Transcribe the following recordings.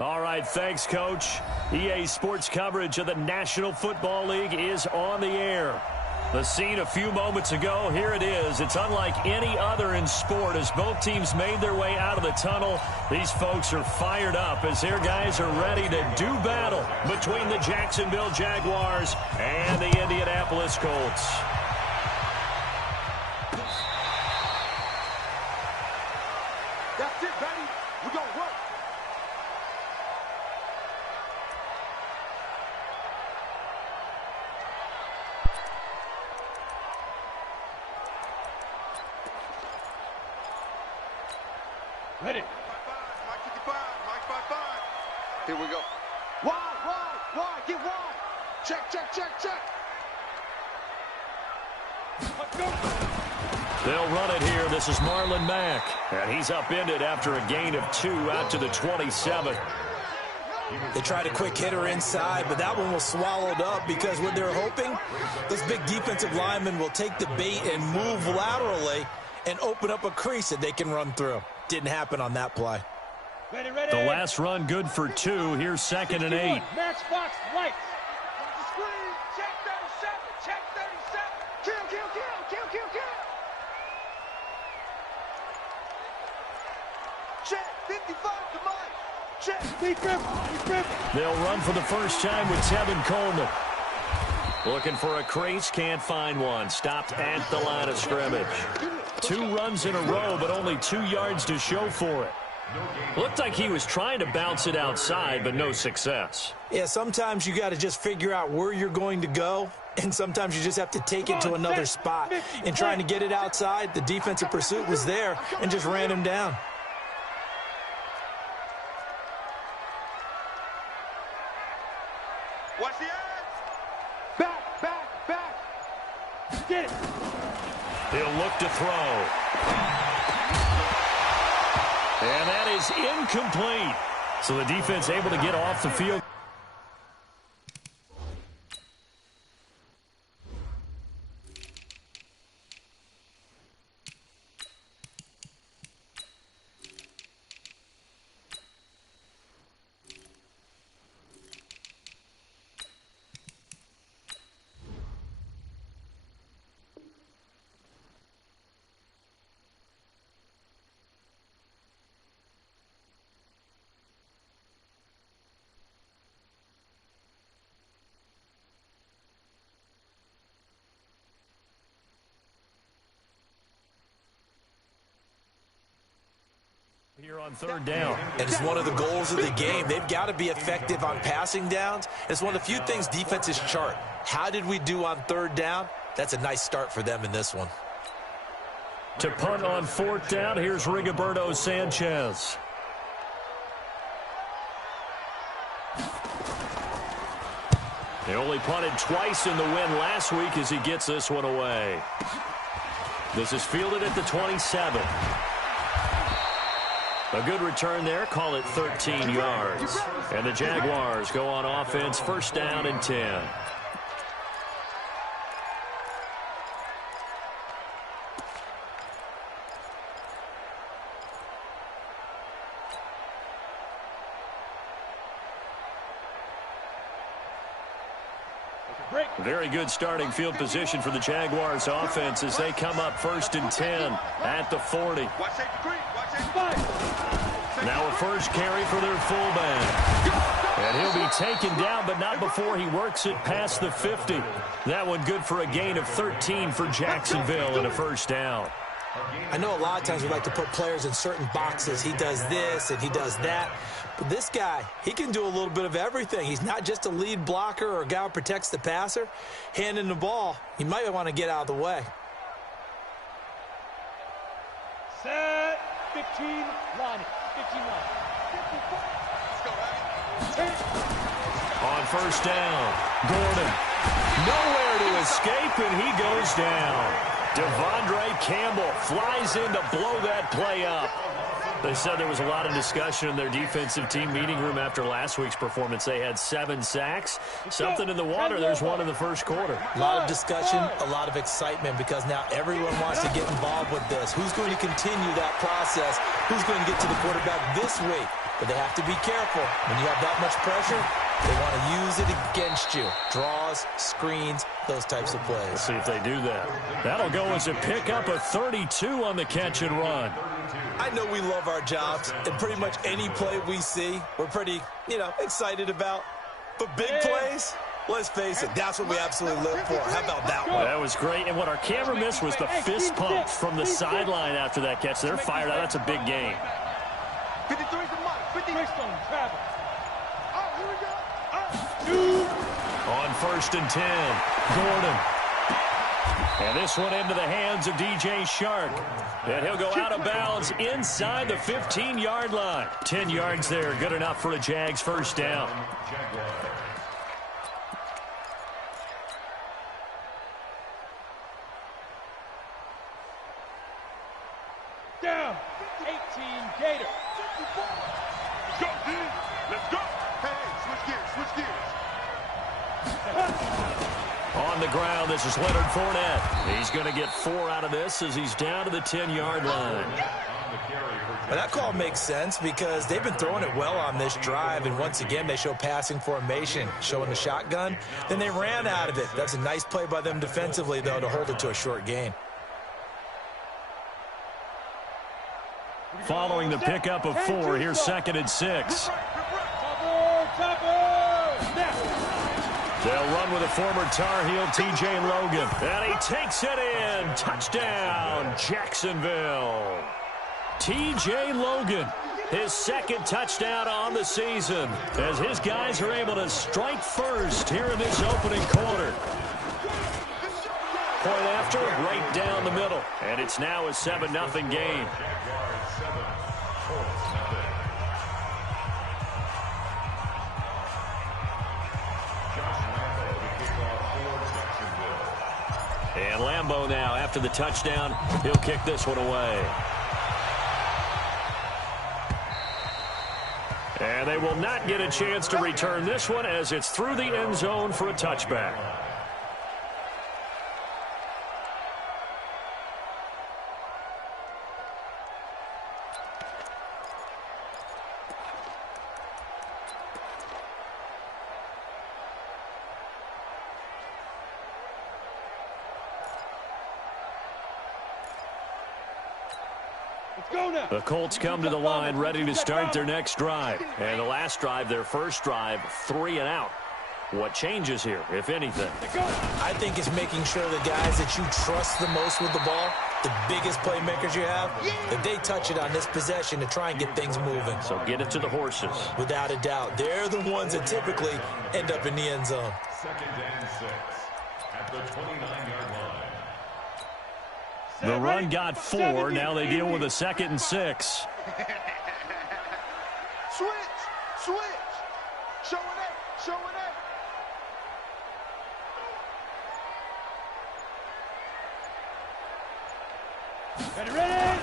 All right, thanks, Coach. EA Sports coverage of the National Football League is on the air. The scene a few moments ago, here it is. It's unlike any other in sport as both teams made their way out of the tunnel. These folks are fired up as their guys are ready to do battle between the Jacksonville Jaguars and the Indianapolis Colts. That's it, baby. We're going to work. Ready. Mike 55, Mike 55. Here we go. Wide, get wide. Check. Let's go. They'll run it here. This is Marlon Mack. And he's upended after a gain of 2 out to the 27. They tried a quick hitter inside, but that one was swallowed up because what they're hoping, those big defensive linemen will take the bait and move laterally and open up a crease that they can run through. Didn't happen on that play. Ready. The last run good for 2. Here's 2nd and 8. Matchbox lights. Watch the screen. Check 37. Kill. Check 55 to Mike. Check. Deep rip. They'll run for the first time with Tevin Coleman. Looking for a crease, can't find one. Stopped at the line of scrimmage. 2 runs in a row, but only 2 yards to show for it. Looked like he was trying to bounce it outside, but no success. Yeah, sometimes you got to just figure out where you're going to go, and sometimes you just have to take it to another spot. And trying to get it outside, the defensive pursuit was there and just ran him down. Watch the edge. Back. Get it. He'll look to throw. And that is incomplete. So the defense able to get off the field. Here on 3rd down. And it's one of the goals of the game. They've got to be effective on passing downs. It's one of the few things defenses chart. How did we do on 3rd down? That's a nice start for them in this one. To punt on 4th down, here's Rigoberto Sanchez. He only punted twice in the win last week as he gets this one away. This is fielded at the 27. A good return there. Call it 13 yards. And the Jaguars go on offense, 1st down and 10. Very good starting field position for the Jaguars offense as they come up 1st and 10 at the 40. Watch safety creep. Now a first carry for their fullback. And he'll be taken down, but not before he works it past the 50. That one good for a gain of 13 for Jacksonville and a 1st down. I know a lot of times we like to put players in certain boxes. He does this and he does that. But this guy, he can do a little bit of everything. He's not just a lead blocker or a guy who protects the passer. Handing the ball, he might want to get out of the way. Set. 15 line. 15 line. Let's go, Abby. On 1st down, Gordon. Nowhere to escape, and he goes down. Devondre Campbell flies in to blow that play up. They said there was a lot of discussion in their defensive team meeting room after last week's performance. They had 7 sacks. Something in the water. There's one in the first quarter. A lot of discussion, a lot of excitement because now everyone wants to get involved with this. Who's going to continue that process? Who's going to get to the quarterback this week? but they have to be careful. When you have that much pressure, they want to use it against you. Draws, screens, those types of plays. Let's see if they do that. That'll go as a pickup of 32 on the catch and run. I know we love our jobs, and pretty much any play we see, we're pretty, excited about. But big plays, let's face it, that's what we absolutely live for. How about that one? That was great, and what our camera missed was the fist pump from the sideline after that catch. They're fired out. That's a big game. 53 to Mike. 50. Travis. Oh, here we go. On 1st and 10, Gordon. And this one into the hands of DJ Shark. And he'll go out of bounds inside the 15-yard line. 10 yards there, good enough for a Jags first down. Down. 18 Gator. Let's go, D. Let's go. Hey, switch gears. On the ground, this is Leonard Fournette. He's going to get 4 out of this as he's down to the 10-yard line. Well, that call makes sense because they've been throwing it well on this drive, and once again, they show passing formation, showing the shotgun. Then they ran out of it. That's a nice play by them defensively, though, to hold it to a short gain. Following the pickup of 4, here's 2nd and 6. They'll run with a former Tar Heel, T.J. Logan. And he takes it in. Touchdown, Jacksonville. T.J. Logan, his 2nd touchdown on the season, as his guys are able to strike first here in this opening quarter. Point after, right down the middle. And it's now a 7-0 game. And Lambeau now, after the touchdown, he'll kick this one away. And they will not get a chance to return this one as it's through the end zone for a touchback. The Colts come to the line ready to start their next drive. And the last drive, their first drive, 3 and out. What changes here, if anything? I think it's making sure the guys that you trust the most with the ball, the biggest playmakers you have, that they touch it on this possession to try and get things moving. So get it to the horses. Without a doubt. They're the ones that typically end up in the end zone. 2nd and 6 at the 29-yard line. The run got 4. Now they deal with a 2nd and 6. Switch. Show it up. Ready.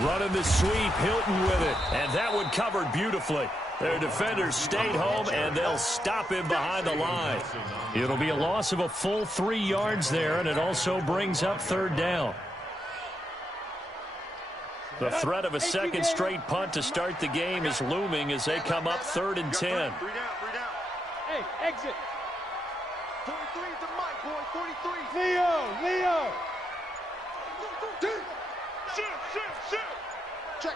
Running the sweep, Hilton with it. And that one covered beautifully. Their defenders stayed home, and they'll stop him behind the line. It'll be a loss of a full 3 yards there, and it also brings up 3rd down. The threat of a second straight punt to start the game is looming as they come up 3rd and 10. 3 down. Hey, exit. 43 to Mike, boy. 43. Leo. Check.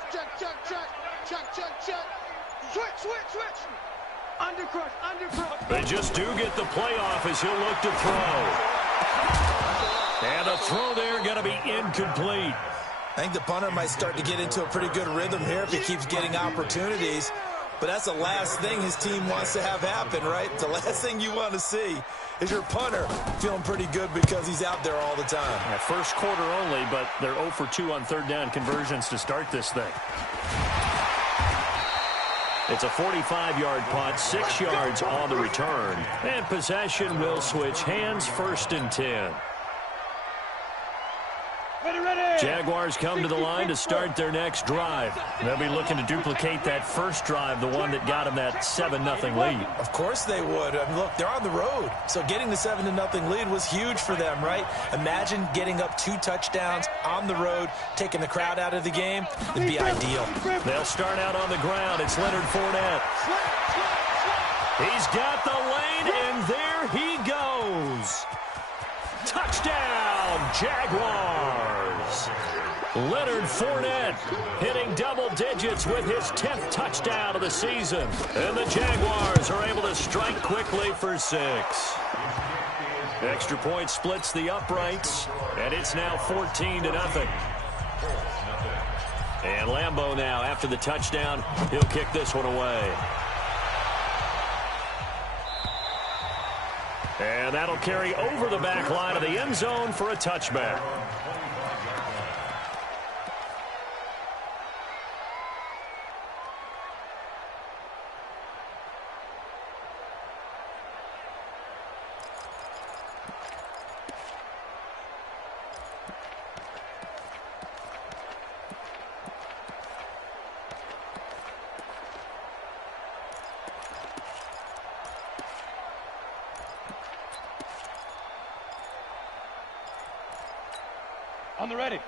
Switch. Undercrush. They just do get the playoff as he'll look to throw. And a throw there going to be incomplete. I think the punter might start to get into a pretty good rhythm here if he keeps getting opportunities. But that's the last thing his team wants to have happen, right? The last thing you want to see is your punter feeling pretty good because he's out there all the time. Yeah, first quarter only, but they're 0 for 2 on 3rd down conversions to start this thing. It's a 45-yard punt, 6 yards on the return. And possession will switch hands, 1st and 10. Jaguars come to the line to start their next drive. They'll be looking to duplicate that first drive, the one that got them that 7-0 lead. Of course they would. I mean, look, they're on the road. So getting the 7-0 lead was huge for them, right? Imagine getting up 2 touchdowns on the road, taking the crowd out of the game. It'd be ideal. They'll start out on the ground. It's Leonard Fournette. He's got the lane, and there he goes. Touchdown, Jaguars. Leonard Fournette hitting double digits with his 10th touchdown of the season. And the Jaguars are able to strike quickly for 6. Extra point splits the uprights, and it's now 14-0. And Lambeau now, after the touchdown, he'll kick this one away. And that'll carry over the back line of the end zone for a touchback.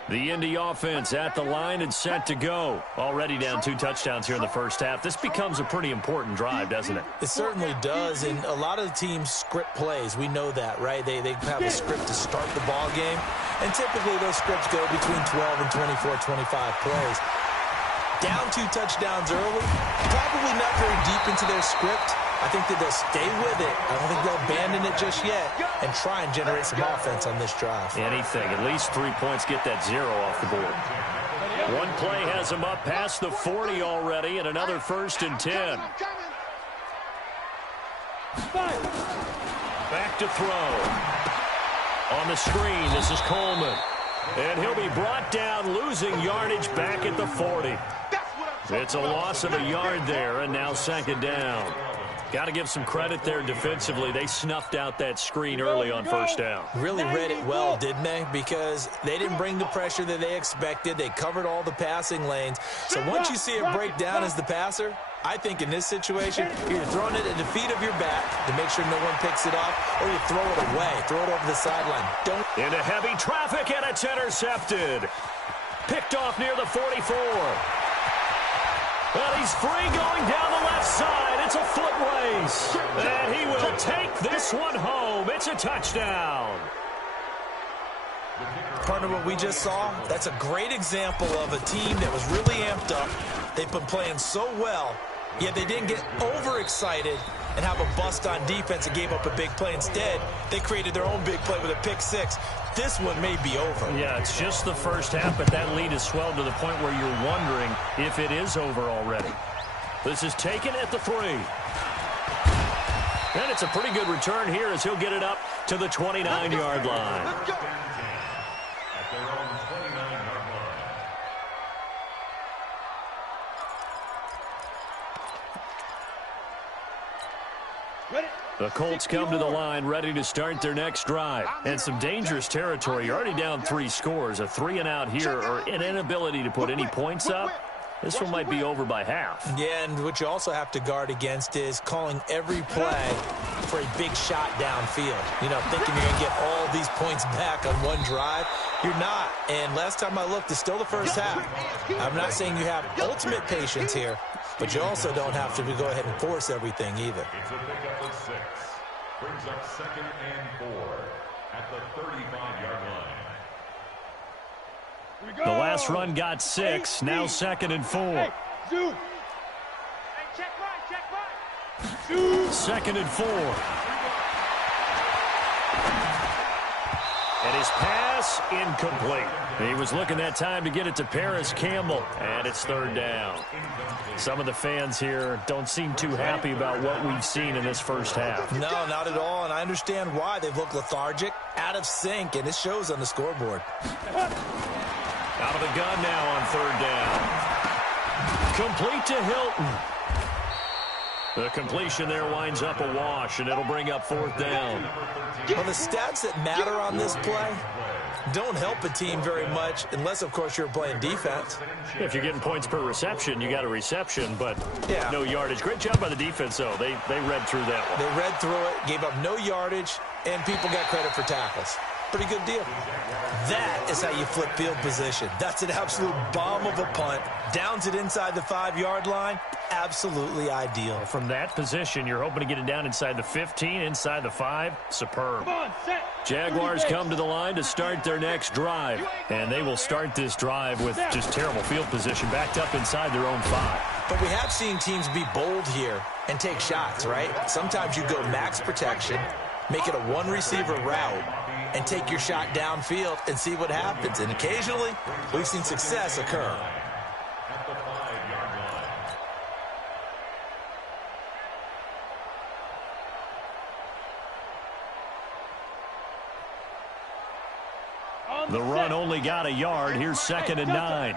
The Indy offense at the line and set to go. Already down 2 touchdowns here in the first half. This becomes a pretty important drive, doesn't it? It certainly does, and a lot of the teams script plays. We know that, right? They have a script to start the ball game, and typically those scripts go between 12 and 24, 25 plays. Down 2 touchdowns early, probably not very deep into their script. I think that they'll stay with it. I don't think they'll abandon it just yet and try and generate some offense on this drive. Anything. At least 3 points, get that 0 off the board. One play has them up past the 40 already, and another 1st and 10. Back to throw. On the screen, this is Coleman. And he'll be brought down, losing yardage back at the 40. It's a loss of a yard there, and now 2nd down. Got to give some credit there defensively. They snuffed out that screen early on 1st down. Really read it well, didn't they? Because they didn't bring the pressure that they expected. They covered all the passing lanes. So once you see it break down as the passer, I think in this situation, you're either throwing it at the feet of your back to make sure no one picks it off, or you throw it away, throw it over the sideline. Don't. Into heavy traffic, and it's intercepted. Picked off near the 44. Well, he's free going down the left side. It's a foot race. And he will take this one home. It's a touchdown. Partner, what we just saw, that's a great example of a team that was really amped up. They've been playing so well, yet they didn't get overexcited and have a bust on defense and gave up a big play. Instead, they created their own big play with a pick 6. This one may be over. Yeah, it's just the first half, but that lead has swelled to the point where you're wondering if it is over already. This is taken at the 3. And it's a pretty good return here as he'll get it up to the 29-yard line. At their own 29-yard line. The Colts come to the line ready to start their next drive. And some dangerous territory. You're already down 3 scores. A 3-and-out here or an inability to put any points up. This one might be over by half. Yeah, and what you also have to guard against is calling every play for a big shot downfield. You know, thinking you're going to get all these points back on one drive. You're not. And last time I looked, it's still the first half. I'm not saying you have ultimate patience here, but you also don't have to go ahead and force everything either. It's a pickup of 6. Brings up 2nd and 4 at the 35-yard line. The last run got 6. Now 2nd and 4. 2nd and 4. And his pass incomplete. He was looking that time to get it to Paris Campbell, and it's 3rd down. Some of the fans here don't seem too happy about what we've seen in this first half. No, not at all, and I understand why. They've looked lethargic, out of sync, and it shows on the scoreboard. Out of the gun now on 3rd down. Complete to Hilton. The completion there winds up a wash, and it'll bring up 4th down. Well, the stats that matter on this play don't help a team very much unless, of course, you're playing defense. If you're getting points per reception, you got a reception, but yeah, no yardage. Great job by the defense, though. They read through that one. They read through it, gave up no yardage, and people got credit for tackles. Pretty good deal. That is how you flip field position. That's an absolute bomb of a punt. Downs it inside the 5-yard line. Absolutely ideal. From that position, you're hoping to get it down inside the 15, inside the 5. Superb. Jaguars come to the line to start their next drive. And they will start this drive with just terrible field position, backed up inside their own 5. But we have seen teams be bold here and take shots, right? Sometimes you go max protection, make it a one-receiver route, and take your shot downfield and see what happens. And occasionally, we've seen success occur. At the 5-yard line. The run only got a yard. Here's 2nd and 9.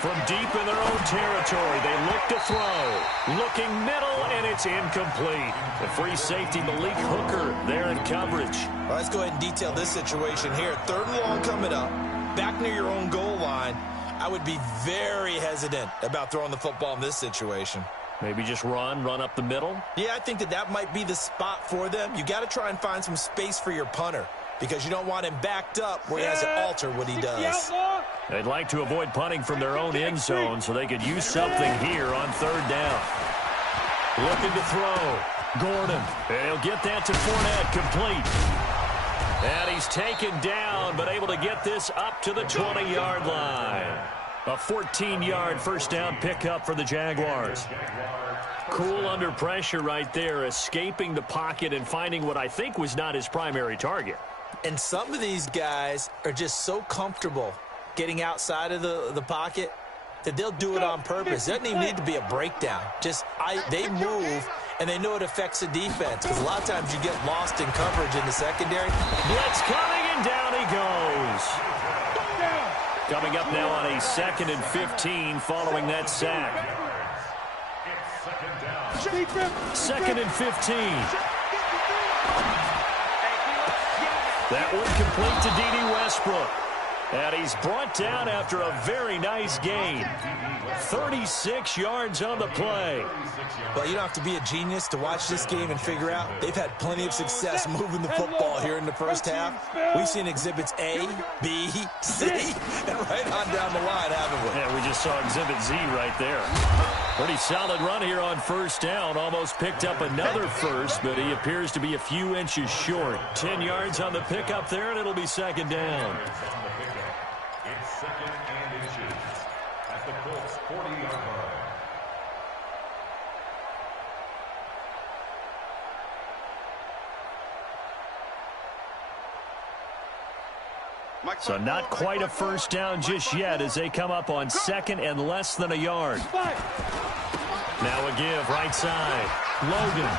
From deep in their own territory, they look to throw. Looking middle, and it's incomplete. The free safety, Malik Hooker, there in coverage. Well, let's go ahead and detail this situation here. 3rd and long coming up, back near your own goal line. I would be very hesitant about throwing the football in this situation. Maybe just run up the middle? Yeah, I think that might be the spot for them. You got to try and find some space for your punter because you don't want him backed up where he has to alter what he does. They'd like to avoid punting from their own end zone so they could use something here on 3rd down. Looking to throw. Gordon. And he'll get that to Fournette, complete. And he's taken down, but able to get this up to the 20-yard line. A 14-yard first down pickup for the Jaguars. Cool under pressure right there, escaping the pocket and finding what I think was not his primary target. And some of these guys are just so comfortable getting outside of the pocket that they'll do it on purpose. There doesn't even need to be a breakdown. They move, and they know it affects the defense because a lot of times you get lost in coverage in the secondary. Blitz coming, and down he goes. Coming up now on a 2nd and 15 following that sack. 2nd and 15. That one complete to D.D. Westbrook. And he's brought down after a very nice gain. 36 yards on the play. Well, you don't have to be a genius to watch this game and figure out they've had plenty of success moving the football here in the first half. We've seen exhibits A, B, C, and right on down the line, haven't we? Yeah, we just saw exhibit Z right there. Pretty solid run here on 1st down. Almost picked up another first, but he appears to be a few inches short. 10 yards on the pickup there, and it'll be 2nd down. It's 2nd and inches at the Colts 40-yard line. So not quite a first down just yet as they come up on 2nd and less than a yard. Now a give right side. Logan.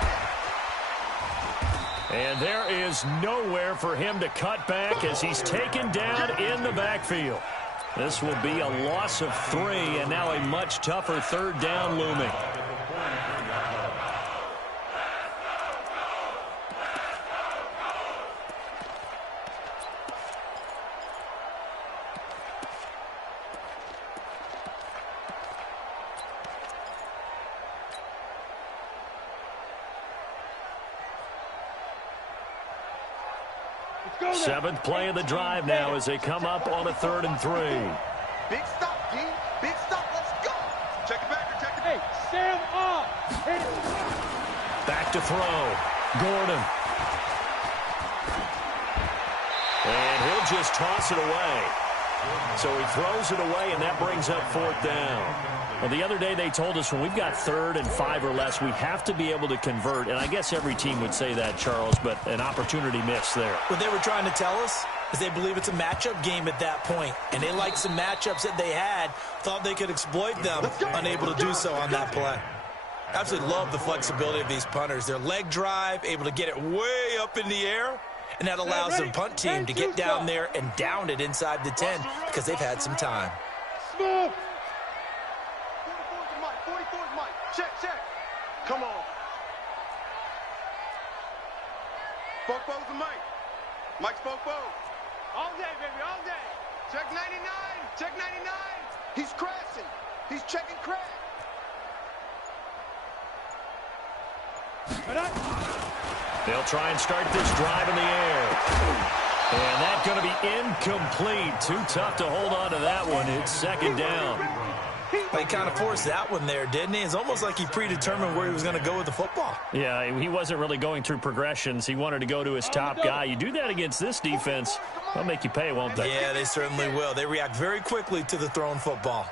And there is nowhere for him to cut back as he's taken down in the backfield. This will be a loss of 3 and now a much tougher 3rd down looming. Seventh play of the drive now as they come up on a 3rd and 3. Big stop, D. Big stop. Let's go. Check it back. Check it. Hey, Sam off. Back to throw. Gordon. And he'll just toss it away. So he throws it away, and that brings up 4th down. Well, the other day they told us when we've got 3rd and 5 or less, we have to be able to convert. And I guess every team would say that, Charles, but an opportunity missed there. What they were trying to tell us is they believe it's a matchup game at that point. And they liked some matchups that they had, thought they could exploit them, unable to do so on that play. Absolutely love the flexibility of these punters. Their leg drive, able to get it way up in the air. And that allows the punt team to get down there and down it inside the 10 because they've had some time. move. 44's the mic. 44's mic. Check, check. Come on. Spoke-Bo's the mic. Mike Spoke-Bo. All day, baby, all day. Check 99. Check 99. He's crashing. He's checking crash. They'll try and start this drive in the air. And that's going to be incomplete. Too tough to hold on to that one. It's second down. He kind of forced that one there, didn't he? It's almost like he predetermined where he was going to go with the football. Yeah, he wasn't really going through progressions. He wanted to go to his top guy. You do that against this defense, they'll make you pay, won't they? Yeah, they certainly will. They react very quickly to the thrown football.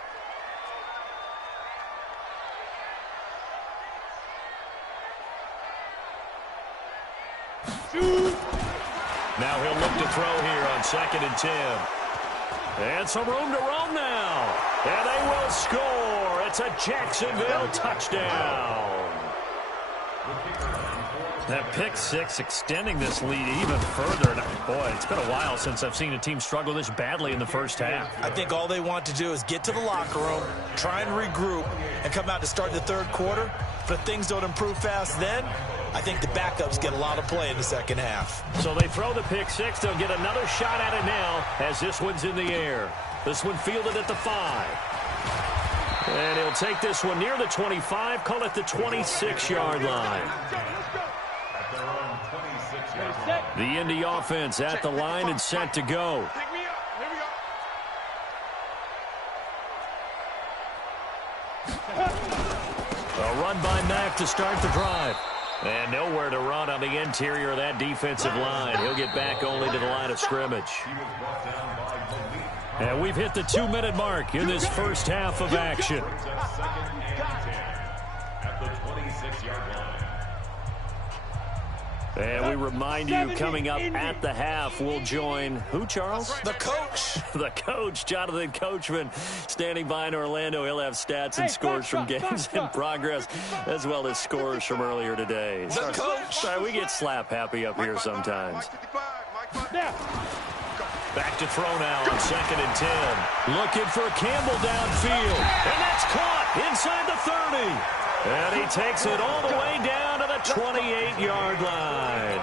Now he'll look to throw here on 2nd and 10. And some room to roam now. And they will score. It's a Jacksonville touchdown. That pick six extending this lead even further. And boy, it's been a while since I've seen a team struggle this badly in the first half. I think all they want to do is get to the locker room, try and regroup, and come out to start the third quarter. But if things don't improve fast then, I think the backups get a lot of play in the second half. So they throw the pick six. They'll get another shot at it now as this one's in the air. This one fielded at the 5. And he'll take this one near the 25, call it the 26-yard line. The Indy offense at the line and set to go. A run by Mack to start the drive. And nowhere to run on the interior of that defensive line. He'll get back only to the line of scrimmage. And we've hit the 2-minute mark in this first half of action. And we remind you, coming up at the half, we'll join who, Charles? The coach. The coach, Jonathan Coachman, standing by in Orlando. He'll have stats and scores from games in progress, as well as scores from earlier today. The coach. Sorry, we get slap happy up here sometimes. Back to throw now on 2nd and 10. Looking for Campbell downfield. And that's caught inside the 30. And he takes it all the way down to the 28-yard line.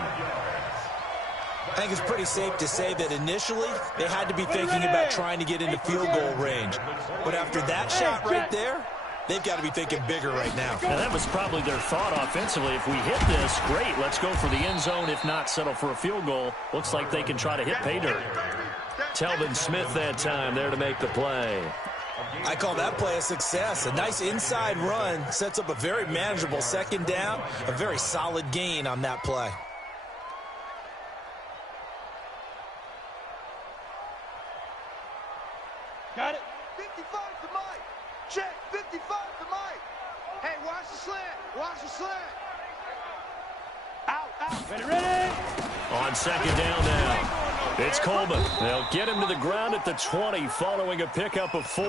I think it's pretty safe to say that initially they had to be thinking about trying to get into field goal range. But after that shot right there, they've got to be thinking bigger right now. And that was probably their thought offensively. If we hit this, great, let's go for the end zone. If not, settle for a field goal. Looks like they can try to hit pay dirt. Telvin Smith that time there to make the play. I call that play a success. A nice inside run sets up a very manageable second down, a very solid gain on that play. Got it. 55 to Mike. Check. 55 to Mike. Hey, watch the slant. Watch the slant. Out, out. Ready. On 2nd down now. It's Coleman. They'll get him to the ground at the 20 following a pickup of 4.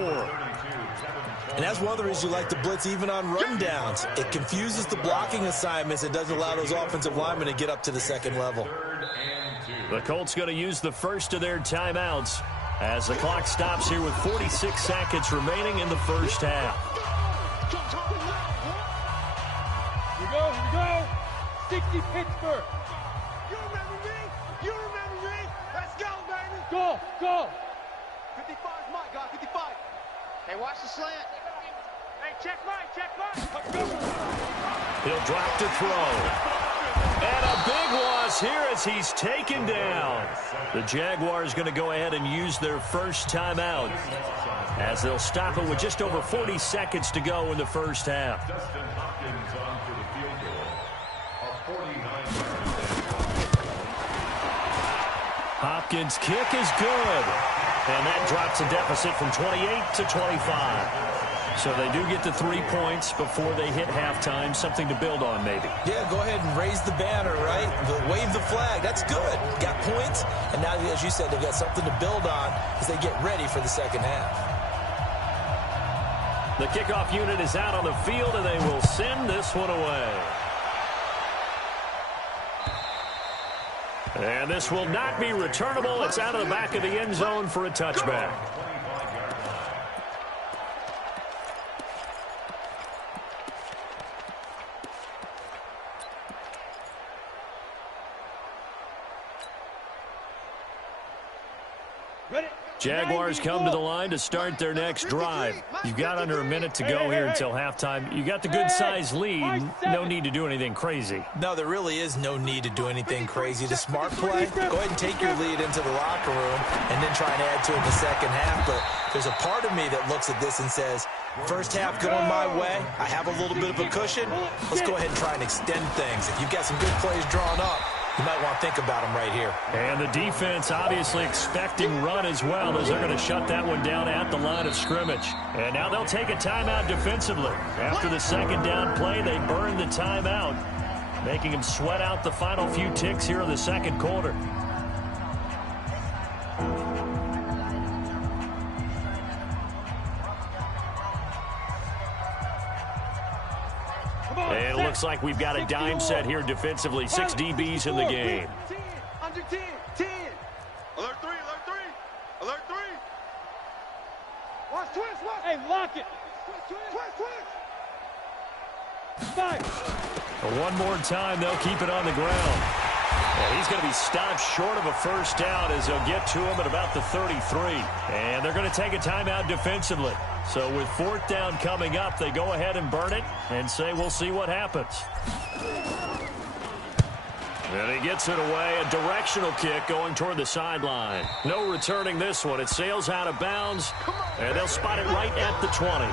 And that's one of the reasons you like to blitz even on rundowns. It confuses the blocking assignments. It doesn't allow those offensive linemen to get up to the second level. The Colts going to use the first of their timeouts as the clock stops here with 46 seconds remaining in the first half. Here we go. 60 Pittsburgh. You remember me? You remember me? Let's go, baby. Go. 55 is Mike, guys. 55. Hey, watch the slant. Hey, check Mike. He'll drop to throw. And a big loss here as he's taken down. The Jaguars going to go ahead and use their first timeout as they'll stop it with just over 40 seconds to go in the first half. Dustin Hopkins on for the field goal. A 49-yard. Hopkins' kick is good. And that drops a deficit from 28 to 25. So they do get the 3 points before they hit halftime. Something to build on, maybe. Yeah, go ahead and raise the banner, right? Wave the flag. That's good. Got points. And now, as you said, they've got something to build on as they get ready for the second half. The kickoff unit is out on the field, and they will send this one away. And this will not be returnable. It's out of the back of the end zone for a touchback. Jaguars come to the line to start their next drive. You've got under a minute to go here until halftime. You got the good-sized lead. No need to do anything crazy. No, there really is no need to do anything crazy. The smart play, go ahead and take your lead into the locker room and then try and add to it in the second half. But there's a part of me that looks at this and says, first half going my way, I have a little bit of a cushion. Let's go ahead and try and extend things. If you've got some good plays drawn up, you might want to think about them right here. And the defense obviously expecting run as well, as they're going to shut that one down at the line of scrimmage. And now they'll take a timeout defensively. After the second down play, they burn the timeout, making them sweat out the final few ticks here in the second quarter. And it looks like we've got a dime set here defensively. 6 DBs in the game. 10, under 10, 10. Alert 3, alert 3, alert 3. Watch twist, watch. Hey, lock it. Twist. Five. Well, one more time, they'll keep it on the ground. And he's going to be stopped short of a first down as they'll get to him at about the 33. And they're going to take a timeout defensively. So with fourth down coming up, they go ahead and burn it and say we'll see what happens. And he gets it away, a directional kick going toward the sideline. No returning this one. It sails out of bounds, and they'll spot it right at the 20.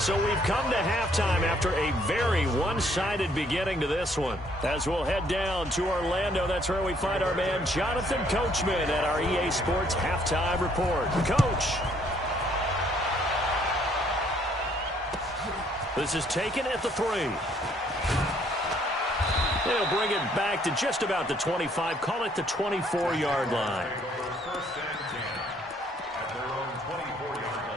So we've come to halftime after a very one-sided beginning to this one. As we'll head down to Orlando, that's where we find our man Jonathan Coachman at our EA Sports Halftime Report. Coach. This is taken at the 3. They'll bring it back to just about the 25, call it the 24-yard line. First and 10 at their own 24-yard line.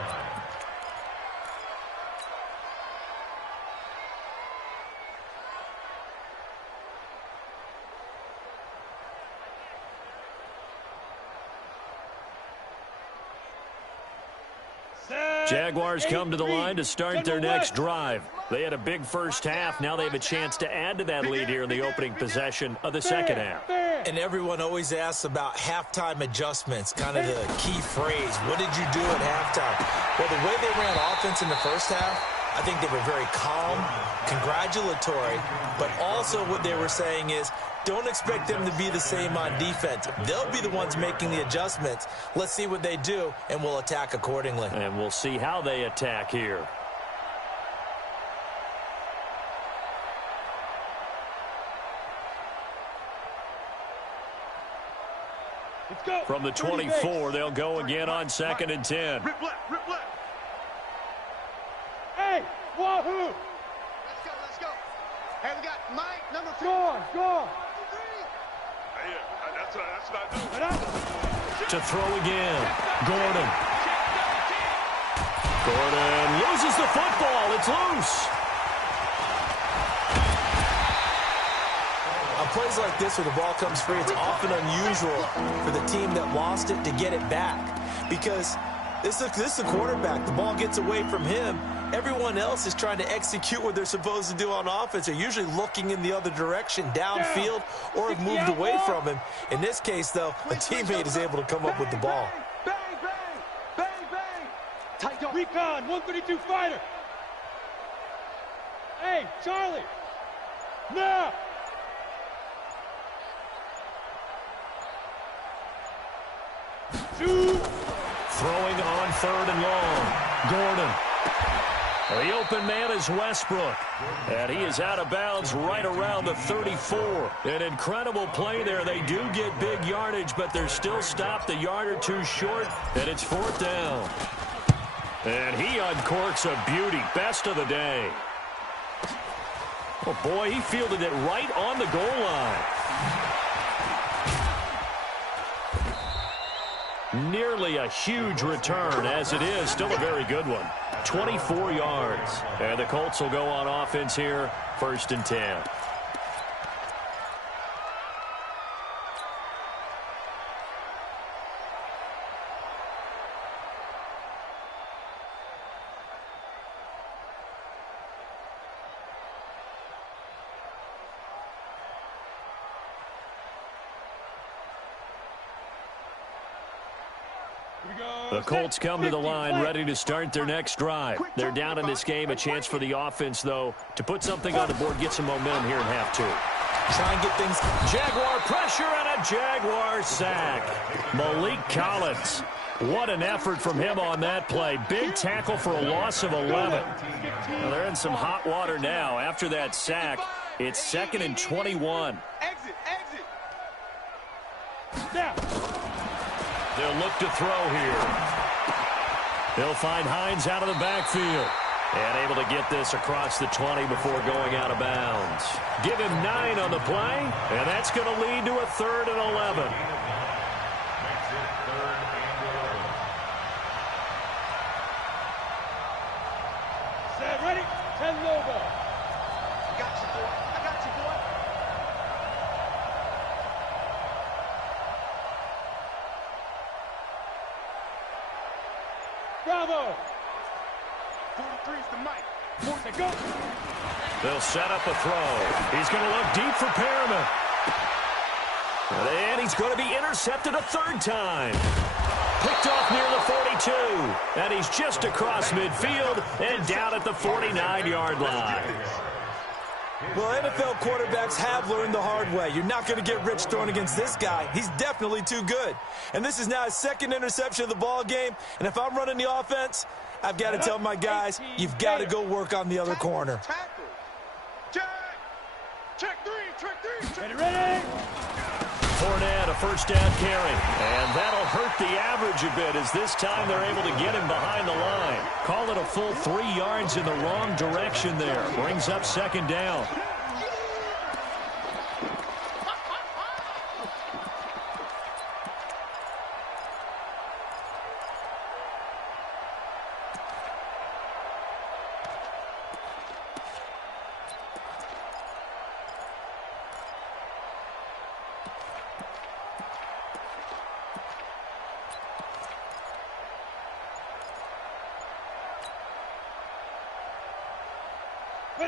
Jaguars come to the line to start their next drive. They had a big first half. Now they have a chance to add to that lead here in the opening possession of the second half. And everyone always asks about halftime adjustments, kind of the key phrase. What did you do at halftime? Well, the way they ran offense in the first half, I think they were very calm, congratulatory, but also what they were saying is, don't expect them to be the same on defense. They'll be the ones making the adjustments. Let's see what they do, and we'll attack accordingly. And we'll see how they attack here. Let's go. From the 24, they'll go again on 2nd and 10. Rip left, rip left. Hey, wahoo. Let's go. Hey, we got Mike, number 4. Go. Hey, that's not good. Right up. To throw again. Gordon. Gordon loses the football. It's loose. On plays like this where the ball comes free, it's often unusual for the team that lost it to get it back. Because this is the quarterback. The ball gets away from him. Everyone else is trying to execute what they're supposed to do on offense. They're usually looking in the other direction, downfield, or have moved away from him. In this case, though, a teammate is able to come up with the ball. Bang, bang, bang, bang. Tight dog. Recon, 132 fighter. Hey, Charlie. Now. Shoot. Throwing on 3rd and long. Gordon. The open man is Westbrook. And he is out of bounds right around the 34. An incredible play there. They do get big yardage, but they're still stopped a yard or two short, and it's 4th down. And he uncorks a beauty. Best of the day. Oh, boy, he fielded it right on the goal line. Nearly a huge return, as it is still a very good one. 24 yards. And the Colts will go on offense here, 1st and 10. The Colts come to the line ready to start their next drive. They're down in this game. A chance for the offense, though, to put something on the board, get some momentum here in half two. Try and get things. Jaguar pressure and a Jaguar sack. Malik Collins. What an effort from him on that play. Big tackle for a loss of 11. Well, they're in some hot water now. After that sack, it's 2nd and 21. Exit, exit. Snap. They'll look to throw here. They'll find Hines out of the backfield. And able to get this across the 20 before going out of bounds. Give him 9 on the play, and that's going to lead to a 3rd and 11. Makes it 3rd and 11. Set, ready. 10 low ball. I got you, boy. I got you, boy. Bravo. 43's the mic. Force it, go. They'll set up a throw. He's going to look deep for Perriman. And he's going to be intercepted a 3rd time. Picked off near the 42. And he's just across midfield and down at the 49-yard line. Well, NFL quarterbacks have learned the hard way. You're not going to get rich throwing against this guy. He's definitely too good. And this is now his 2nd interception of the ball game. And if I'm running the offense, I've got to tell my guys, you've got to go work on the other corner. Tackle. Check. Check 3, check 3. Check. Ready, ready. Fournette, a 1st down carry. And that'll hurt the average a bit as this time they're able to get him behind the line. Call it a full 3 yards in the wrong direction there. Brings up 2nd down.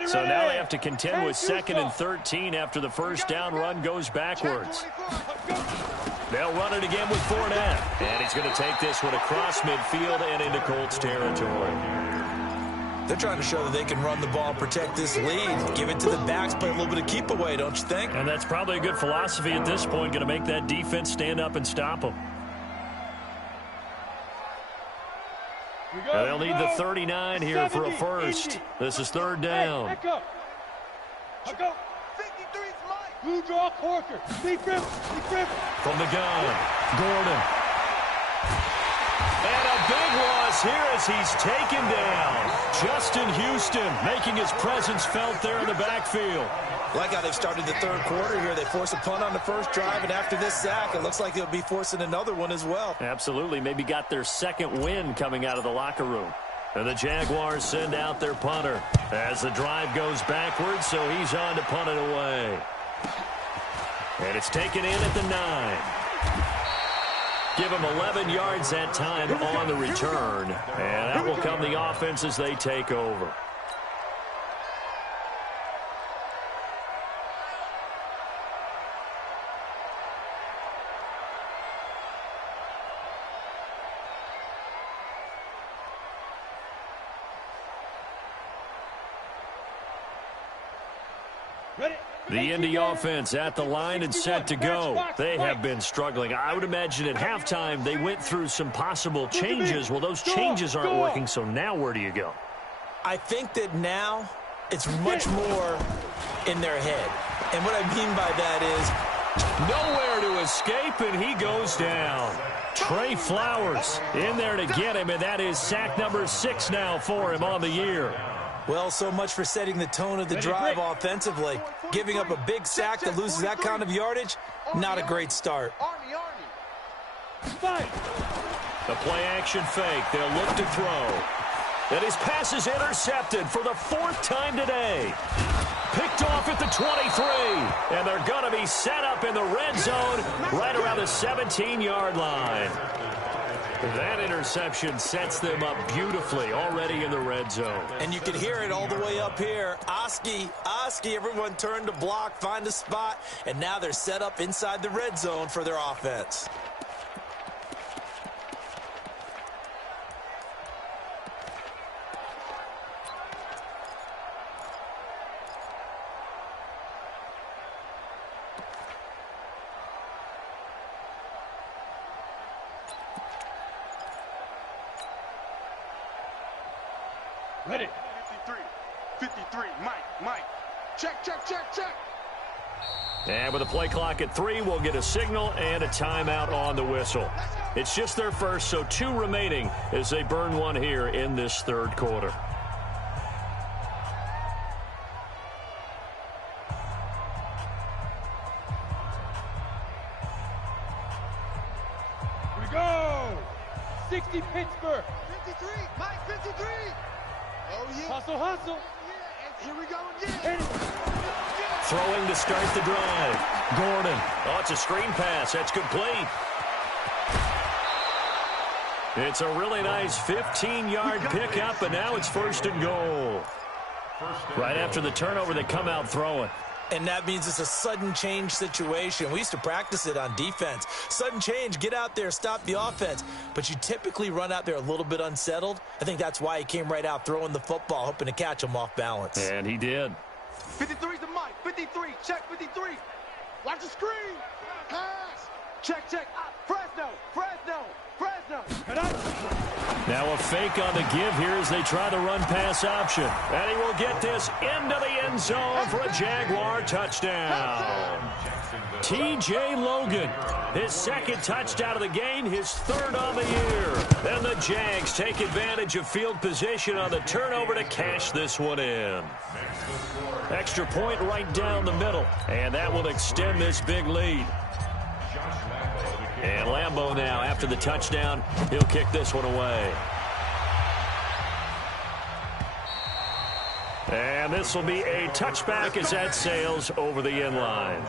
So now they have to contend with 2nd and 13 after the 1st down run goes backwards. They'll run it again with Fournette. And he's going to take this one across midfield and into Colts territory. They're trying to show that they can run the ball, protect this lead, give it to the backs, play a little bit of keep away, don't you think? And that's probably a good philosophy at this point, going to make that defense stand up and stop them. And they'll need the 39 here for a 1st. This is 3rd down. Back up. Back up. 53's Mike. Blue draw Corker. Deep rip. Deep rip. From the gun, Gordon. And a big loss here as he's taken down. Justin Houston making his presence felt there in the backfield. Like how they've started the 3rd quarter here. They force a punt on the 1st drive, and after this sack, it looks like they'll be forcing another one as well. Absolutely. Maybe got their 2nd win coming out of the locker room. And the Jaguars send out their punter as the drive goes backwards, so he's on to punt it away. And it's taken in at the 9. Give him 11 yards that time on the return. And that will come the offense as they take over. The Indy offense at the line and set to go. They have been struggling. I would imagine at halftime they went through some possible changes. Well, those changes aren't working, so now where do you go? I think that now it's much more in their head. And what I mean by that is nowhere to escape, and he goes down. Trey Flowers in there to get him, and that is sack number 6 now for him on the year. Well, so much for setting the tone of the drive offensively. Giving up a big sack that loses that kind of yardage, not a great start. The play action fake. They'll look to throw. And his pass is intercepted for the 4th time today. Picked off at the 23. And they're going to be set up in the red zone right around the 17-yard line. That interception sets them up beautifully already in the red zone. And you can hear it all the way up here. Oski, everyone turned to block, find a spot, and now they're set up inside the red zone for their offense. Ready. 53, Mike. Check. And with a play clock at 3, we'll get a signal and a timeout on the whistle. It's just their first, so 2 remaining as they burn one here in this third quarter. Here we go. 60 Pittsburgh. 53, Mike, 53. Oh, yeah. Hustle. Yeah, and here we go again. Throwing to start the drive. Gordon. Oh, it's a screen pass. That's complete. It's a really nice 15-yard pickup, and now it's 1st and goal. Right after the turnover, they come out throwing. And that means it's a sudden change situation. We used to practice it on defense. Sudden change, get out there, stop the offense. But you typically run out there a little bit unsettled. I think that's why he came right out throwing the football, hoping to catch him off balance. And he did. 53's the Mike. 53. Check 53. Watch the screen. Pass. Check. Fresno. Now a fake on the give here as they try the run-pass option. And he will get this into the end zone for a Jaguar touchdown. T.J. Logan, his 2nd touchdown of the game, his 3rd on the year. And the Jags take advantage of field position on the turnover to cash this one in. Extra point right down the middle, and that will extend this big lead. And Lambeau now, after the touchdown, he'll kick this one away. And this will be a touchback as that sails over the end line.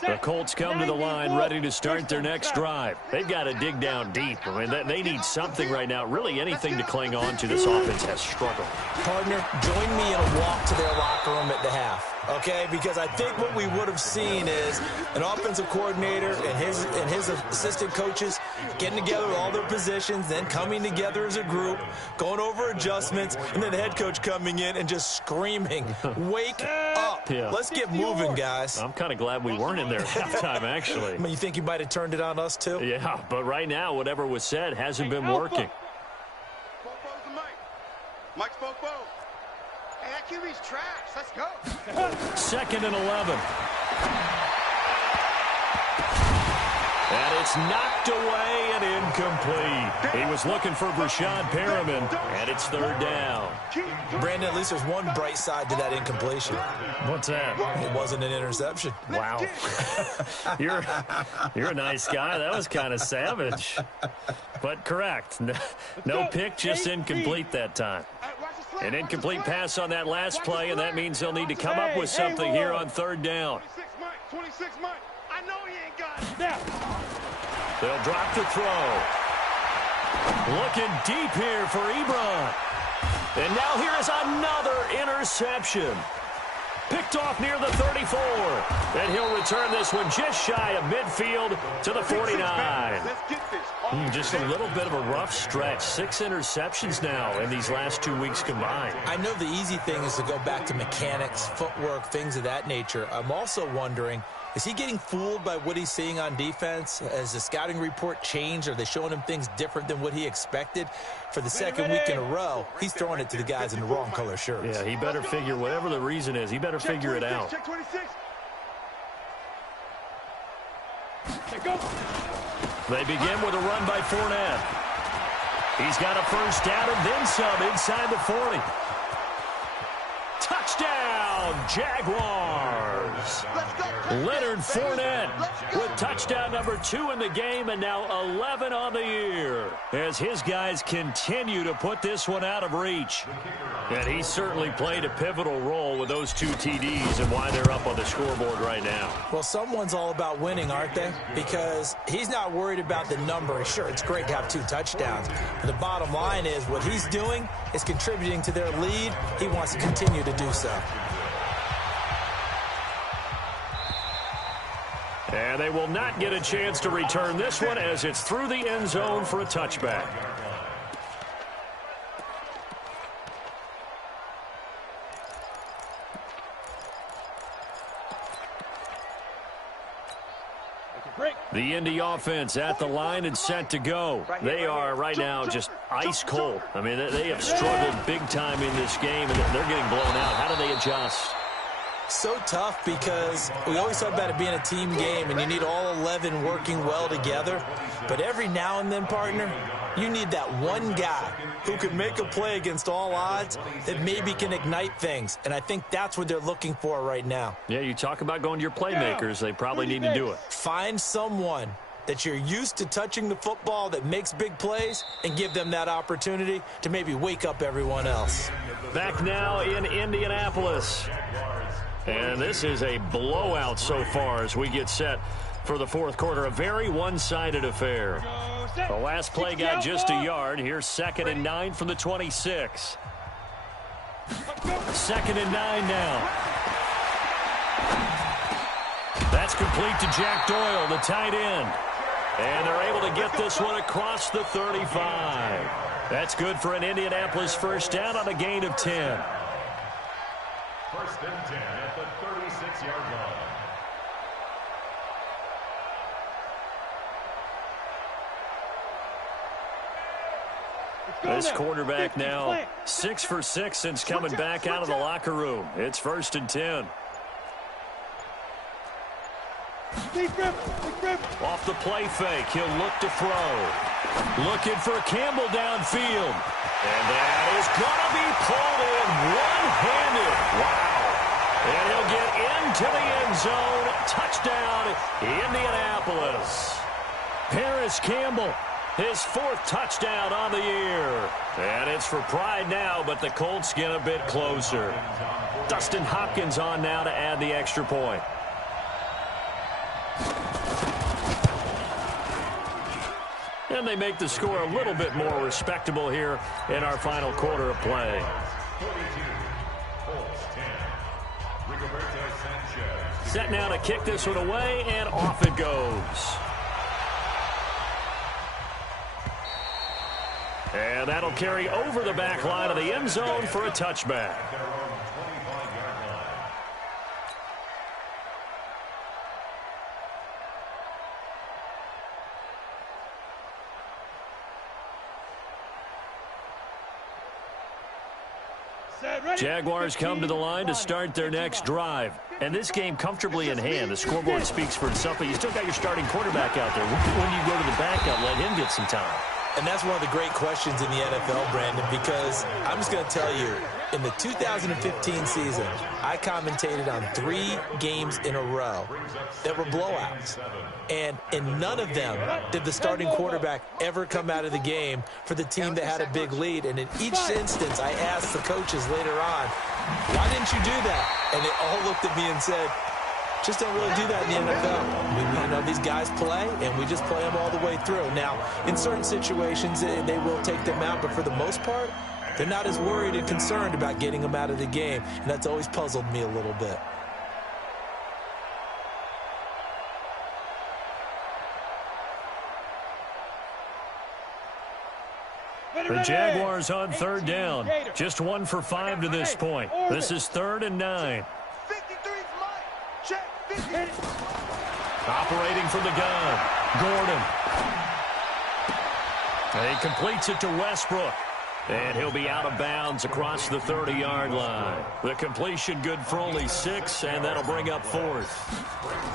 The Colts come to the line ready to start their next drive. They've got to dig down deep. I mean, they need something right now, really anything to cling on to. This offense has struggled. Partner, join me in a walk to their locker room at the half. Okay, because I think what we would have seen is an offensive coordinator and his assistant coaches getting together with all their positions, then coming together as a group, going over adjustments, and then the head coach coming in and just screaming, "Wake up! Yeah. Let's get moving, guys." I'm kind of glad we weren't in there at halftime, actually. I mean, you think you might have turned it on us too? Yeah, but right now, whatever was said hasn't been working. Fofo's the Mike. Mike's Fofo. Hey, that QB's trash. Let's go. 2nd and 11. And it's knocked away and incomplete. He was looking for Brashad Perriman, and it's 3rd down. Brandon, at least there's one bright side to that incompletion. What's that? It wasn't an interception. Wow. You're a nice guy. That was kind of savage. But correct. No pick, just incomplete that time. An incomplete pass on that last play, and that means they'll need to come up with something here on 3rd down. 26 Mike. I know he ain't got it. Now. They'll drop the throw. Looking deep here for Ebron. And now here is another interception. Picked off near the 34. And he'll return this one just shy of midfield to the 49. Let's get this. Just a little bit of a rough stretch. 6 interceptions now in these last 2 weeks combined. I know the easy thing is to go back to mechanics, footwork, things of that nature. I'm also wondering, is he getting fooled by what he's seeing on defense? Has the scouting report changed? Are they showing him things different than what he expected? For the 2nd week in a row, he's throwing it to the guys in the wrong color shirts. Yeah, he better figure, whatever the reason is, he better figure it out. Check 26. Go. They begin with a run by Fournette. He's got a 1st down and then some inside the 40. Touchdown, Jaguars. Leonard Fournette with touchdown number 2 in the game and now 11 on the year as his guys continue to put this one out of reach. And he certainly played a pivotal role with those 2 TDs and why they're up on the scoreboard right now. Well, someone's all about winning, aren't they? Because he's not worried about the number. Sure, it's great to have 2 touchdowns. But the bottom line is what he's doing is contributing to their lead. He wants to continue to do so. And they will not get a chance to return this one as it's through the end zone for a touchback. The Indy offense at the line and set to go. They are right now just ice cold. I mean, they have struggled big time in this game, and they're getting blown out. How do they adjust? So tough because we always talk about it being a team game, and you need all 11 working well together. But every now and then, partner, you need that one guy who can make a play against all odds that maybe can ignite things. And I think that's what they're looking for right now. Yeah, you talk about going to your playmakers. They probably need to do it. Find someone that you're used to touching the football that makes big plays and give them that opportunity to maybe wake up everyone else. Back now in Indianapolis. And this is a blowout so far as we get set for the fourth quarter. A very one-sided affair. The last play got just a yard. Here's 2nd and 9 from the 26. 2nd and 9 now. That's complete to Jack Doyle, the tight end. And they're able to get this one across the 35. That's good for an Indianapolis first down on a gain of 10. 1st and 10 at the 36-yard line. This quarterback now 6 for 6 since coming back out of the locker room. It's 1st and 10. Off the play fake, he'll look to throw. Looking for Campbell downfield. And that is going to be pulled in one-handed. Wow. And he'll get into the end zone. Touchdown, Indianapolis. Paris Campbell, his 4th touchdown on the year. And it's for pride now, but the Colts get a bit closer. Dustin Hopkins on now to add the extra point. And they make the score a little bit more respectable here in our final quarter of play. 42, Colts 10. Rigoberto Sanchez. Set now to kick this one away, and off it goes. And that'll carry over the back line of the end zone for a touchback. Jaguars come to the line to start their next drive. And this game comfortably in hand. The scoreboard speaks for itself, but you still got your starting quarterback out there. When do you go to the backup, let him get some time? And that's one of the great questions in the NFL, Brandon, because I'm just going to tell you, in the 2015 season, I commentated on 3 games in a row that were blowouts. And in none of them did the starting quarterback ever come out of the game for the team that had a big lead. And in each instance, I asked the coaches later on, why didn't you do that? And they all looked at me and said, just don't really do that in the NFL. You know, these guys play, and we just play them all the way through. Now, in certain situations, they will take them out, but for the most part, they're not as worried and concerned about getting them out of the game, and that's always puzzled me a little bit. The Jaguars on 3rd down. Just 1 for 5 to this point. This is 3rd and 9. 53 Mike. Check. 50. Operating from the gun, Gordon. And he completes it to Westbrook. And he'll be out of bounds across the 30-yard line. The completion good for only 6, and that'll bring up 4th.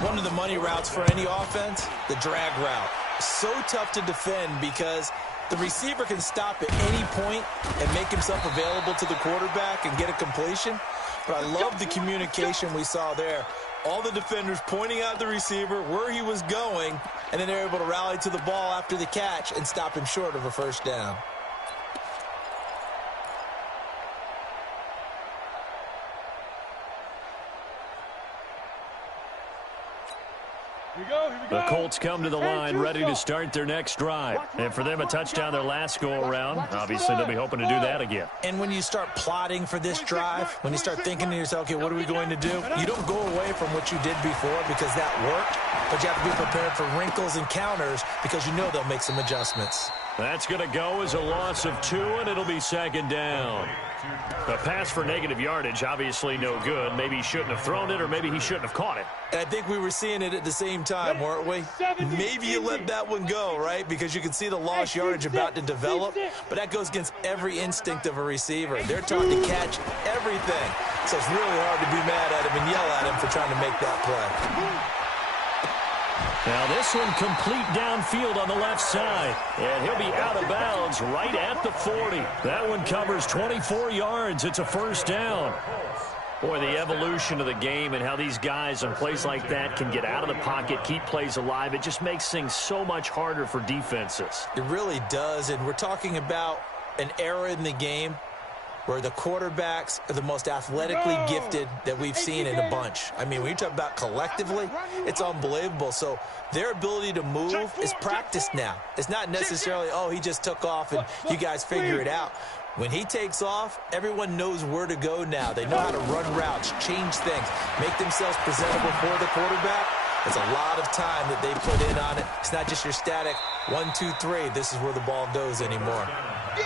One of the money routes for any offense, the drag route. So tough to defend because the receiver can stop at any point and make himself available to the quarterback and get a completion. But I love the communication we saw there. All the defenders pointing out the receiver, where he was going, and then they're able to rally to the ball after the catch and stop him short of a first down. The Colts come to the line ready to start their next drive. And for them, a touchdown their last go-around. Obviously, they'll be hoping to do that again. And when you start plotting for this drive, when you start thinking to yourself, okay, what are we going to do? You don't go away from what you did before because that worked, but you have to be prepared for wrinkles and counters because you know they'll make some adjustments. That's going to go as a loss of 2, and it'll be second down. A pass for negative yardage, obviously no good. Maybe he shouldn't have thrown it, or maybe he shouldn't have caught it. And I think we were seeing it at the same time, weren't we? Maybe you let that one go, right? Because you can see the lost yardage about to develop. But that goes against every instinct of a receiver. They're taught to catch everything. So it's really hard to be mad at him and yell at him for trying to make that play. Now this one complete downfield on the left side. And he'll be out of bounds right at the 40. That one covers 24 yards. It's a first down. Boy, the evolution of the game and how these guys on plays like that can get out of the pocket, keep plays alive, it just makes things so much harder for defenses. It really does, and we're talking about an era in the game where the quarterbacks are the most athletically gifted that we've seen in a bunch. I mean, when you talk about collectively, it's unbelievable. So their ability to move is practiced now. It's not necessarily, oh, he just took off and you guys figure it out. When he takes off, everyone knows where to go now. They know how to run routes, change things, make themselves presentable for the quarterback. There's a lot of time that they put in on it. It's not just your static 1, 2, 3. This is where the ball goes anymore.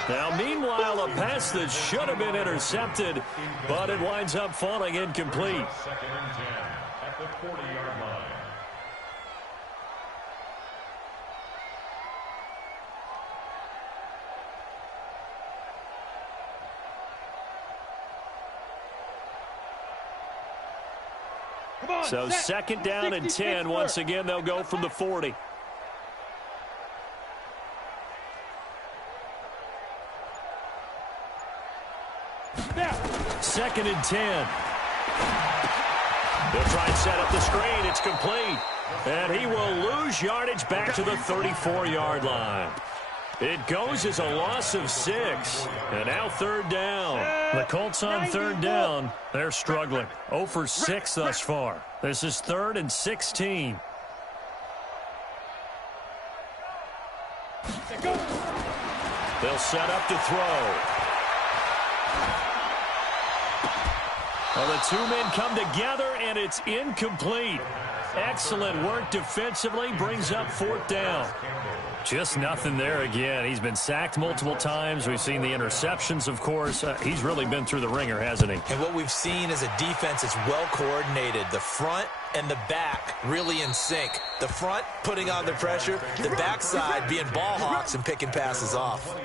Now, meanwhile, a pass that should have been intercepted, but it winds up falling incomplete. Second and 10 at the 40-yard line. So second down and 10. Once again, they'll go from the 40. Second and 10. They'll try and set up the screen. It's complete. And he will lose yardage back to the 34-yard line. It goes as a loss of 6. And now third down. The Colts on third down. They're struggling. 0 for 6 thus far. This is 3rd and 16. They'll set up to throw. Well, the two men come together, and it's incomplete. Excellent work defensively, brings up 4th down. Just nothing there again. He's been sacked multiple times. We've seen the interceptions, of course. He's really been through the ringer, hasn't he? And what we've seen is a defense that's well coordinated. The front and the back really in sync. The front putting on the pressure, the backside being ball hawks and picking passes off.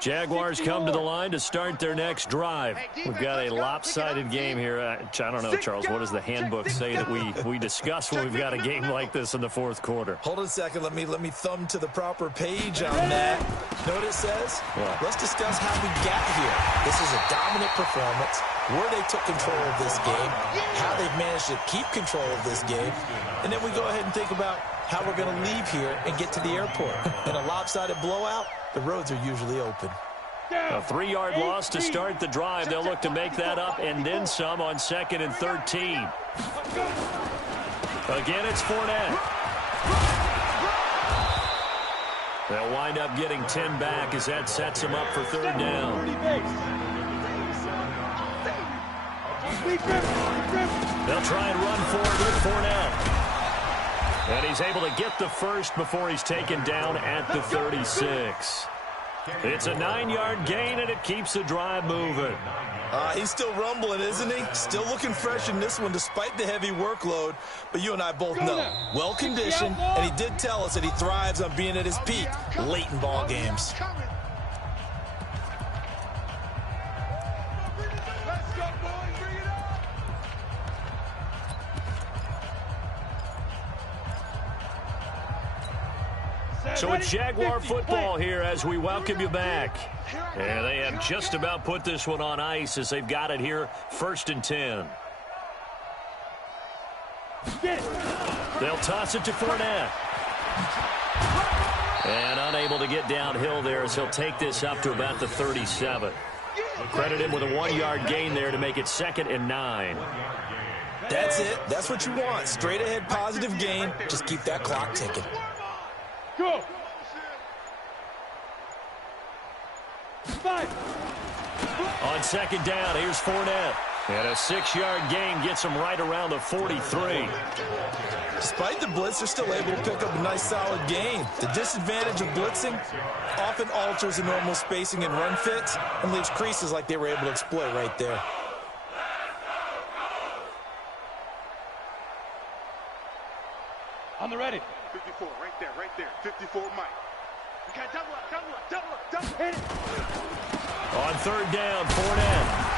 Jaguars come to the line to start their next drive. We've got a lopsided game here. I don't know, Charles, what does the handbook say that we discuss when we've got a game like this in the 4th quarter? Hold on a second. Let me thumb to the proper page on that. Know what it says? What? Let's discuss how we got here. This is a dominant performance, where they took control of this game, how they've managed to keep control of this game, and then we go ahead and think about how we're going to leave here and get to the airport. In a lopsided blowout, the roads are usually open. A 3-yard loss to start the drive. They'll look to make that up and then some on 2nd and 13. Again, it's Fournette. They'll wind up getting 10 back as that sets him up for 3rd down. They'll try and run forward with Fournette. And he's able to get the first before he's taken down at the 36. It's a 9-yard gain, and it keeps the drive moving. He's still rumbling, isn't he? Still looking fresh in this one despite the heavy workload. But you and I both know, well-conditioned, and he did tell us that he thrives on being at his peak late in ball games. So it's Jaguar football here as we welcome you back. And they have just about put this one on ice as they've got it here, 1st and 10. They'll toss it to Fournette. And unable to get downhill there as he'll take this up to about the 37. Credit him with a 1-yard gain there to make it 2nd and 9. That's it. That's what you want. Straight ahead positive gain. Just keep that clock ticking. Go. 5. On 2nd down, here's Fournette. And a 6-yard gain gets him right around the 43. Despite the blitz, they're still able to pick up a nice solid gain. The disadvantage of blitzing often alters the normal spacing and run fits and leaves creases like they were able to exploit right there. On the ready. 54, right there. 54, Mike. You got double up. Hit it. On third down, Fournette.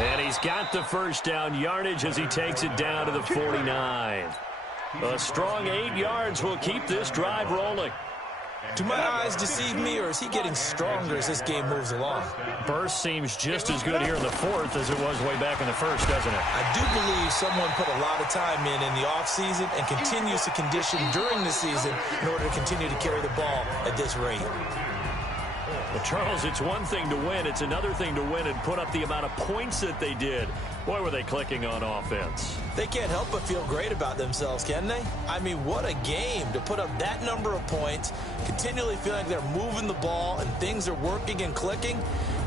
And he's got the first down yardage as he takes it down to the 49. A strong 8 yards will keep this drive rolling. Do my eyes deceive me, or is he getting stronger as this game moves along? Burst seems just as good here in the fourth as it was way back in the first, doesn't it? I do believe someone put a lot of time in the offseason and continues to condition during the season in order to continue to carry the ball at this rate. Well, Charles, it's one thing to win. It's another thing to win and put up the amount of points that they did. Boy, were they clicking on offense. They can't help but feel great about themselves, can they? I mean, what a game to put up that number of points, continually feeling like they're moving the ball and things are working and clicking.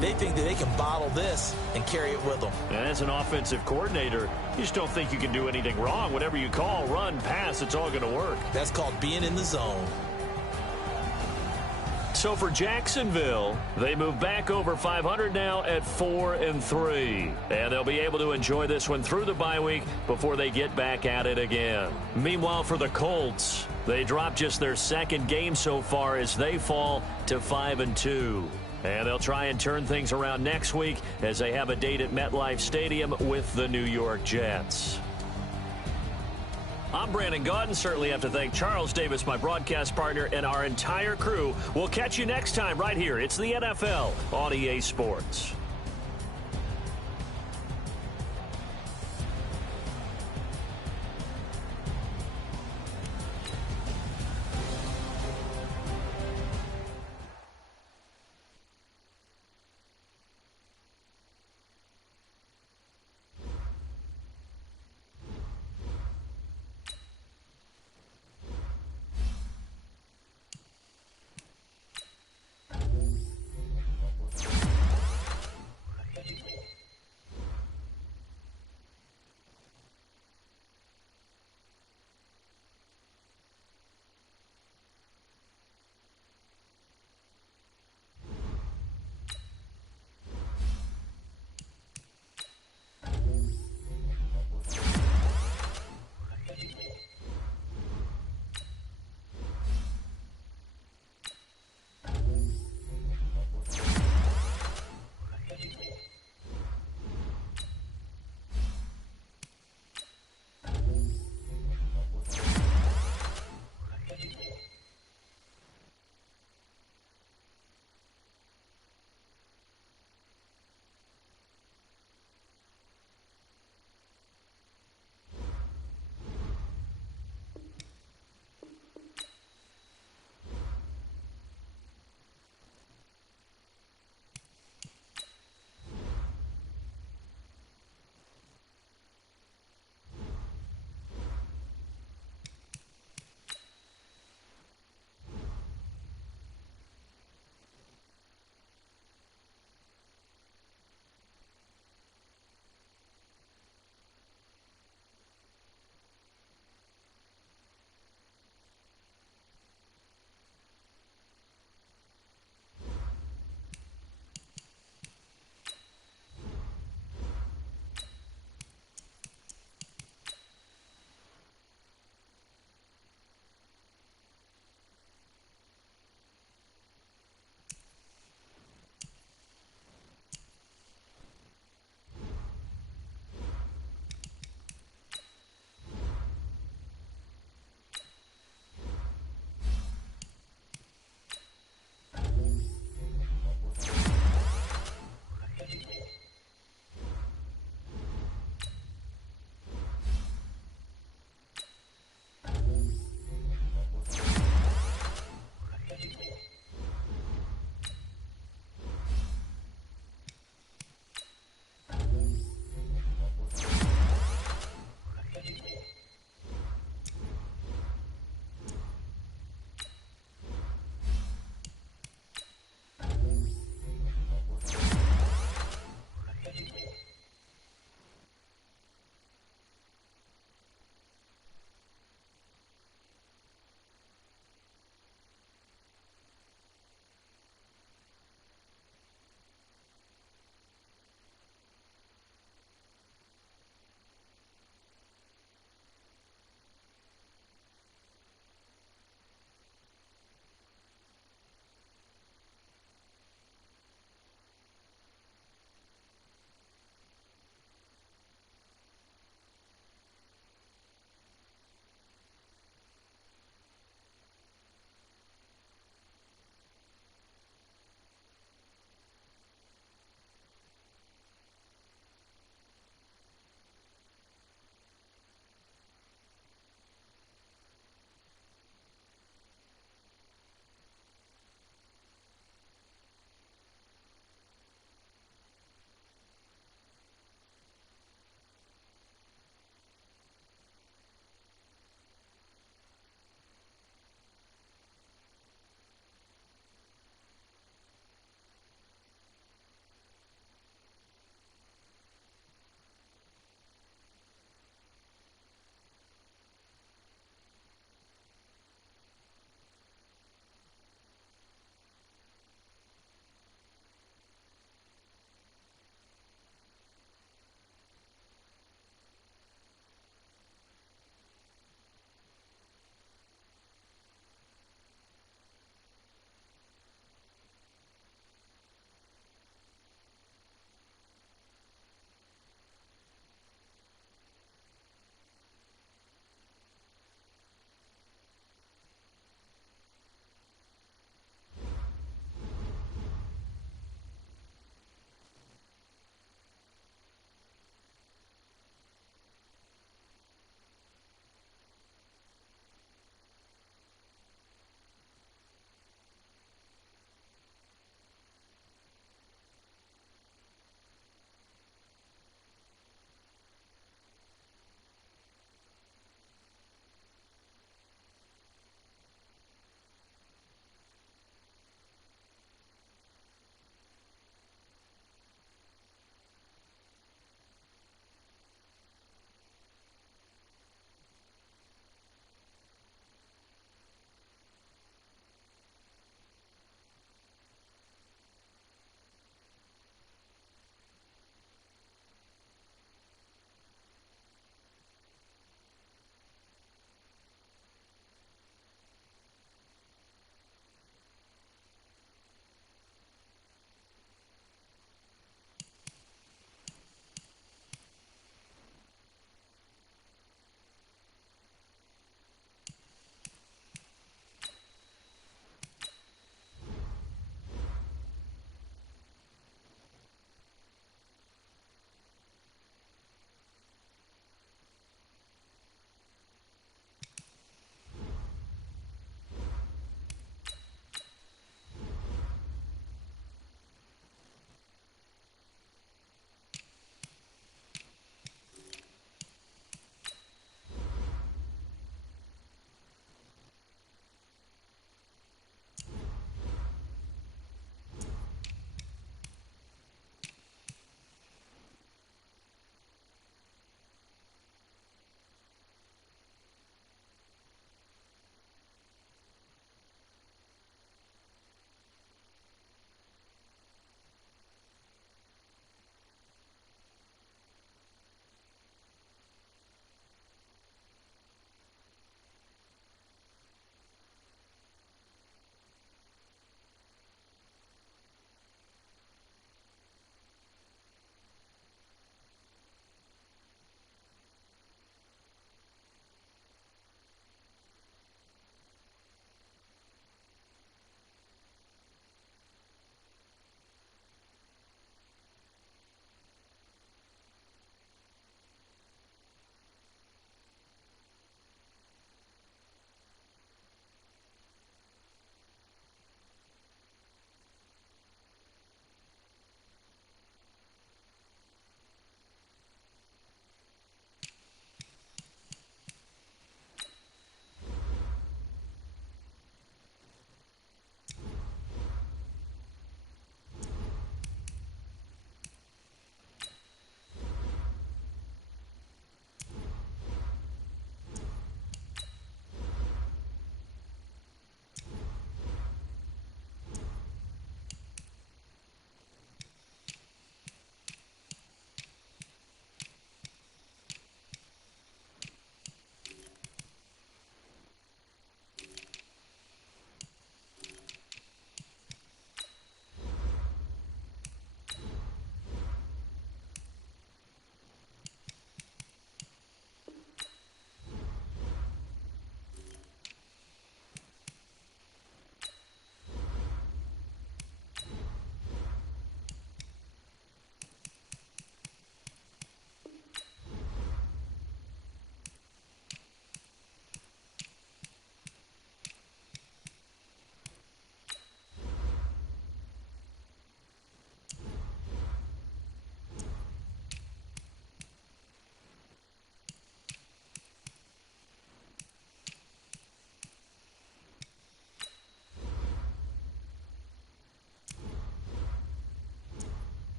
They think that they can bottle this and carry it with them. And as an offensive coordinator, you just don't think you can do anything wrong. Whatever you call, run, pass, it's all going to work. That's called being in the zone. So for Jacksonville, they move back over 500 now at 4-3. And they'll be able to enjoy this one through the bye week before they get back at it again. Meanwhile, for the Colts, they drop just their second game so far as they fall to 5-2. And they'll try and turn things around next week as they have a date at MetLife Stadium with the New York Jets. I'm Brandon Gaudin. Certainly have to thank Charles Davis, my broadcast partner, and our entire crew. We'll catch you next time right here. It's the NFL on EA Sports.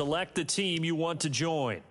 select the team you want to join.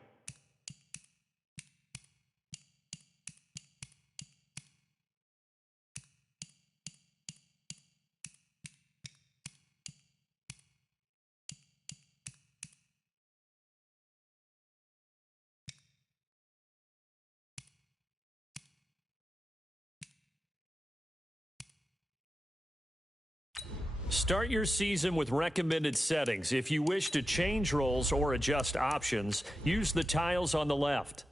Start your season with recommended settings. If you wish to change roles or adjust options, use the tiles on the left.